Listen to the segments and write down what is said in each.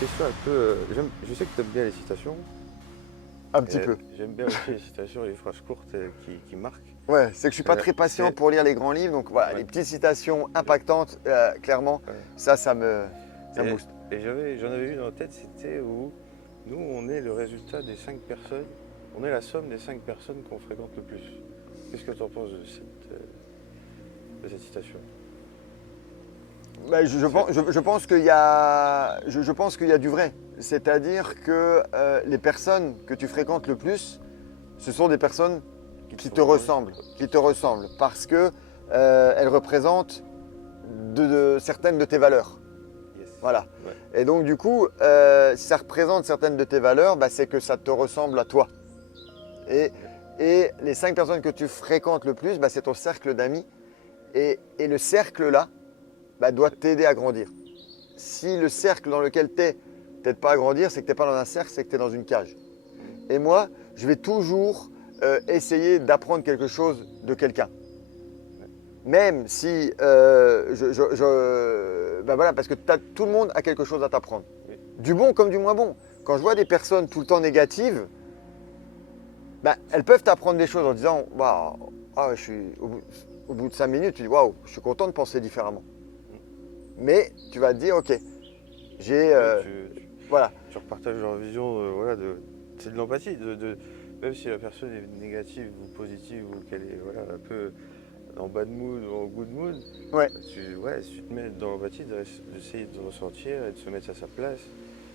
question un peu. Je sais que tu aimes bien les citations. Un petit peu. J'aime bien aussi les citations, les phrases courtes qui marquent. Ouais, c'est que je suis pas très patient c'est- pour lire les grands livres, donc voilà, Ouais. les petites citations impactantes, clairement, Ouais. ça me Et, booste. et j'en avais une en tête, c'était où nous, on est le résultat des 5 personnes, on est la somme des 5 personnes qu'on fréquente le plus. Qu'est-ce que tu en penses de cette citation? Bah, je pense qu'il y a, je pense qu'il y a du vrai. C'est-à-dire que les personnes que tu fréquentes le plus, ce sont des personnes qui te ressemblent, parce que elles représentent certaines de tes valeurs. Yes. Voilà. Ouais. Et donc du coup, si ça représente certaines de tes valeurs, bah, c'est que ça te ressemble à toi. Et, et les 5 personnes que tu fréquentes le plus, bah, c'est ton cercle d'amis. Et le cercle là, bah, doit t'aider à grandir. Si le cercle dans lequel tu es t'aide pas à grandir, c'est que tu n'es pas dans un cercle, c'est que tu es dans une cage. Et moi, je vais toujours essayer d'apprendre quelque chose de quelqu'un. Même si, ben voilà, parce que tout le monde a quelque chose à t'apprendre. Oui. Du bon comme du moins bon. Quand je vois des personnes tout le temps négatives, ben, elles peuvent t'apprendre des choses en disant, waouh, ah, au bout de 5 minutes, tu dis, waouh, je suis content de penser différemment. Mais tu vas te dire, ok, j'ai, voilà. Tu repartages leur vision, voilà, c'est de l'empathie. Même si la personne est négative ou positive ou qu'elle est voilà, un peu en bad mood ou en good mood, Ouais. Si tu te mets dans l'empathie, d'essayer de ressentir et de se mettre à sa place.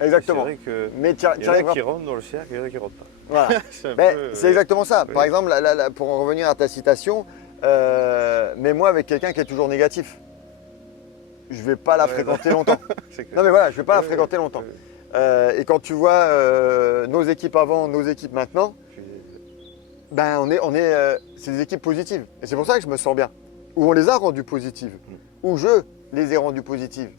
Exactement. C'est vrai que Mais il y en a qui rentrent dans le cercle et il y en a qui rentrent pas. Voilà. C'est exactement ça. Par exemple, pour en revenir à ta citation, mais moi avec quelqu'un qui est toujours négatif, je vais pas la fréquenter longtemps. Non mais voilà, je vais pas la fréquenter longtemps. Et quand tu vois nos équipes avant, nos équipes maintenant, ben c'est des équipes positives. Et c'est pour ça que je me sens bien. Où on les a rendues positives. Où je les ai rendues positives.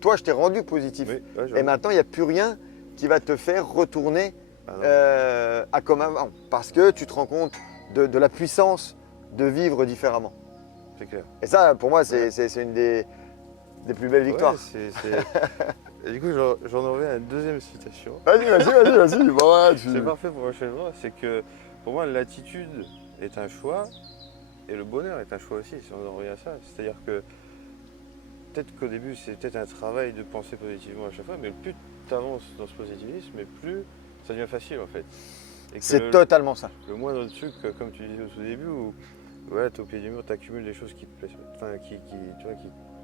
Toi, je t'ai rendu positif. Et maintenant, il n'y a plus rien qui va te faire retourner à comme avant. Parce que tu te rends compte de la puissance de vivre différemment. C'est clair. Et ça, pour moi, c'est une des plus belles victoires. Et du coup, j'en aurais une deuxième citation. Vas-y. Bon, ouais, C'est parfait pour enchaîner. C'est que pour moi, l'attitude est un choix et le bonheur est un choix aussi, si on en revient à ça. C'est-à-dire que peut-être qu'au début, c'est peut-être un travail de penser positivement à chaque fois, mais plus tu avances dans ce positivisme, et plus ça devient facile en fait. C'est totalement ça. Le moindre truc, comme tu disais au tout début, où ouais, tu es au pied du mur, tu accumules des choses qui te plaisent, enfin, qui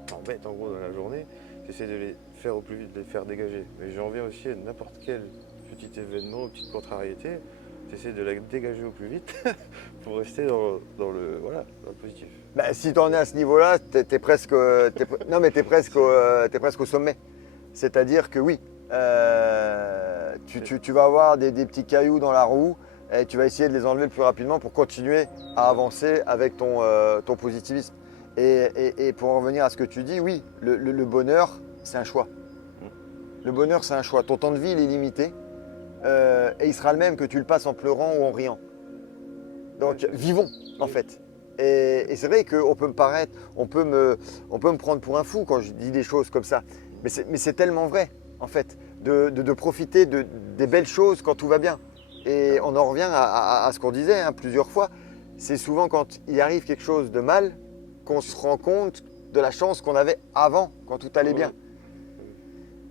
t'embêtent en gros dans la journée, tu essaies de les faire au plus vite, de les faire dégager. Mais j'en viens aussi à n'importe quel petit événement, petite contrariété, tu essaies de la dégager au plus vite pour rester dans le positif. Bah, si tu en es à ce niveau-là, t'es presque au sommet. C'est-à-dire que oui, tu vas avoir des petits cailloux dans la roue et tu vas essayer de les enlever le plus rapidement pour continuer à avancer avec ton positivisme. Et pour en revenir à ce que tu dis, oui, le bonheur, c'est un choix. Le bonheur, c'est un choix. Ton temps de vie, il est limité et il sera le même que tu le passes en pleurant ou en riant. Donc, vivons, en fait. Et c'est vrai qu'on peut on peut me prendre pour un fou quand je dis des choses comme ça. Mais c'est tellement vrai, en fait, de profiter des belles choses quand tout va bien. Et on en revient à ce qu'on disait plusieurs fois. C'est souvent quand il arrive quelque chose de mal qu'on se rend compte de la chance qu'on avait avant, quand tout allait bien.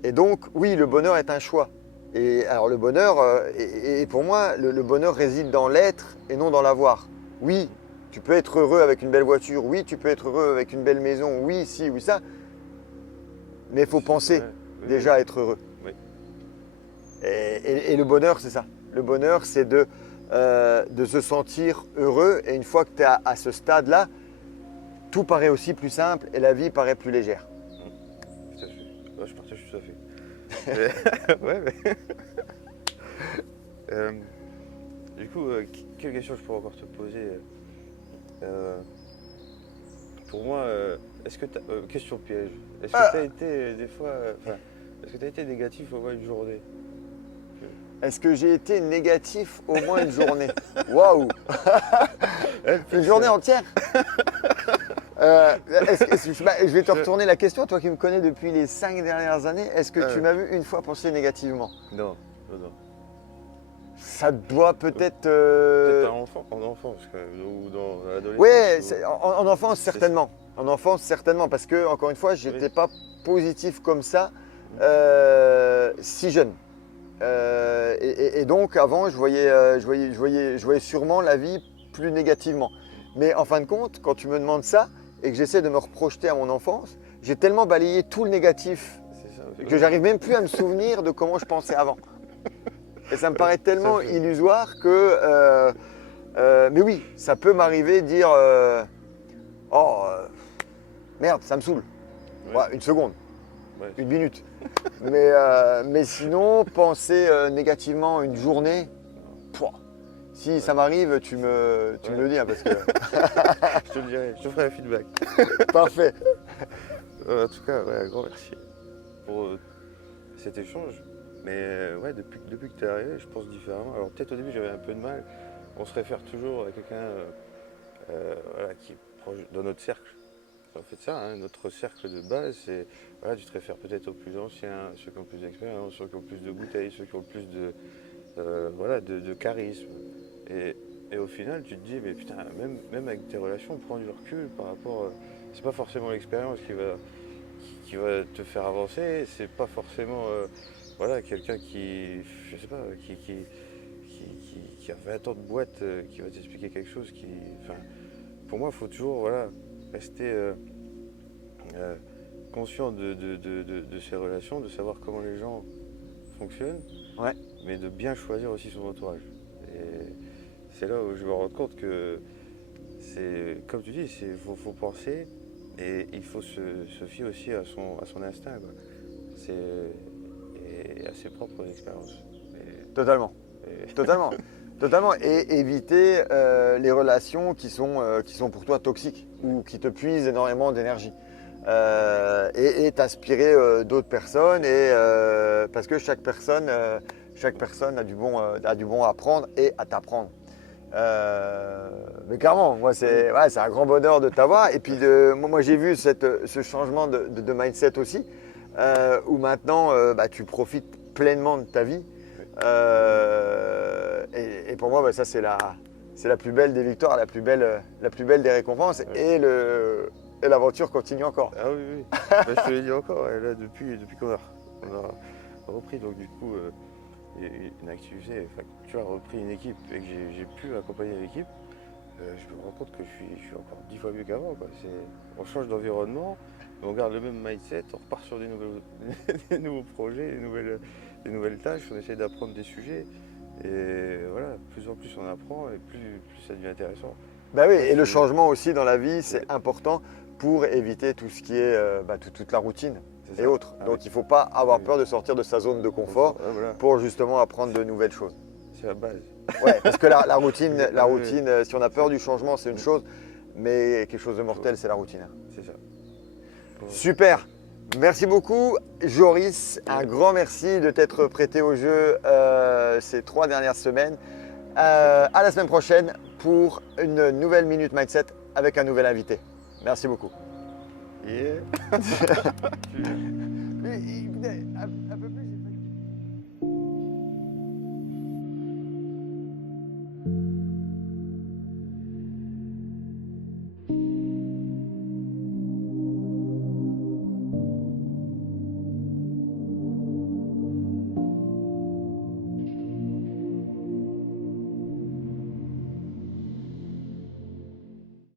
Et donc, oui, le bonheur est un choix. Et alors le bonheur, et pour moi, le bonheur réside dans l'être et non dans l'avoir. Oui, tu peux être heureux avec une belle voiture, oui, tu peux être heureux avec une belle maison, oui, si, oui, ça. Mais il faut penser déjà à être heureux. Oui. Et le bonheur, c'est ça. Le bonheur, c'est de se sentir heureux. Et une fois que tu es à ce stade-là, tout paraît aussi plus simple et la vie paraît plus légère. Tout à fait. Ouais, je partage tout à fait. Du coup, quelle question je pourrais encore te poser pour moi, est-ce que question piège. Est-ce que tu as été des fois, est-ce que tu as été négatif au moins une journée? Est-ce que j'ai été négatif au moins une journée? Waouh! Une journée entière? Je vais te retourner la question, toi qui me connais depuis les 5 dernières années, est-ce que tu m'as vu une fois penser négativement? Non, non. Ça doit peut-être. Peut-être en enfance, quand même, ou dans l'adolescence. Oui, en enfance certainement. En enfance certainement, parce que encore une fois, j'étais pas positif comme ça si jeune. Et donc avant, je voyais sûrement la vie plus négativement. Mais en fin de compte, quand tu me demandes ça et que j'essaie de me reprojeter à mon enfance, j'ai tellement balayé tout le négatif que j'arrive même plus à me souvenir de comment je pensais avant. Et ça me paraît tellement illusoire que… mais oui, ça peut m'arriver de dire merde, ça me saoule. Ouais. Ouais, une seconde, Ouais. une minute. mais sinon, penser négativement une journée, pouah, si ça m'arrive, tu me le dis, hein, parce que… Je te le dirai, je te ferai un feedback. Parfait. En tout cas, ouais, un grand merci pour cet échange. Mais ouais, depuis que tu es arrivé, je pense différemment. Alors peut-être au début j'avais un peu de mal. On se réfère toujours à quelqu'un voilà, qui est proche dans notre cercle. C'est en fait ça, hein, notre cercle de base, c'est voilà, tu te réfères peut-être aux plus anciens, ceux qui ont plus d'expérience, ceux qui ont plus de bouteilles, ceux qui ont plus voilà, de charisme. Et au final, tu te dis, mais putain, même avec tes relations, prends du recul par rapport. C'est pas forcément l'expérience qui va te faire avancer, c'est pas forcément voilà, quelqu'un qui, je sais pas, qui a 20 ans de boîte, qui va t'expliquer quelque chose qui. Enfin, pour moi, il faut toujours voilà, rester conscient de ses relations, de savoir comment les gens fonctionnent, Ouais. mais de bien choisir aussi son entourage. Et c'est là où je me rends compte que c'est, comme tu dis, il faut penser et il faut se fier aussi à son instinct, quoi. Et à ses propres expériences. Totalement. Totalement. Et éviter les relations qui sont pour toi toxiques ou qui te puisent énormément d'énergie. Et t'inspirer d'autres personnes parce que chaque personne a du bon à apprendre et à t'apprendre. Mais clairement, moi c'est un grand bonheur de t'avoir. Et puis moi j'ai vu ce changement de mindset aussi, où maintenant tu profites pleinement de ta vie. Et pour moi ça c'est la plus belle des victoires, la plus belle des récompenses. Ouais. Et l'aventure continue encore. Ah oui. Bah, je te l'ai dit encore, et là depuis qu'on a repris, donc du coup une activité, enfin, tu as repris une équipe et que j'ai pu accompagner l'équipe, je me rends compte que je suis encore 10 fois mieux qu'avant, quoi. On change d'environnement, on garde le même mindset, on repart sur des nouveaux projets, des nouvelles tâches, on essaie d'apprendre des sujets. Et voilà, plus en plus on apprend et plus ça devient intéressant. Bah oui, et le changement aussi dans la vie, c'est important pour éviter tout ce qui est toute la routine et autres. Donc il ne faut pas avoir peur de sortir de sa zone de confort pour justement apprendre de nouvelles choses. C'est la base. Ouais, parce que la routine, si on a peur du changement, c'est une chose, mais quelque chose de mortel, c'est la routine. C'est ça. Super. Merci beaucoup, Joris. Un grand merci de t'être prêté au jeu ces 3 dernières semaines. À la semaine prochaine pour une nouvelle Minute Mindset avec un nouvel invité. Merci beaucoup. Yeah.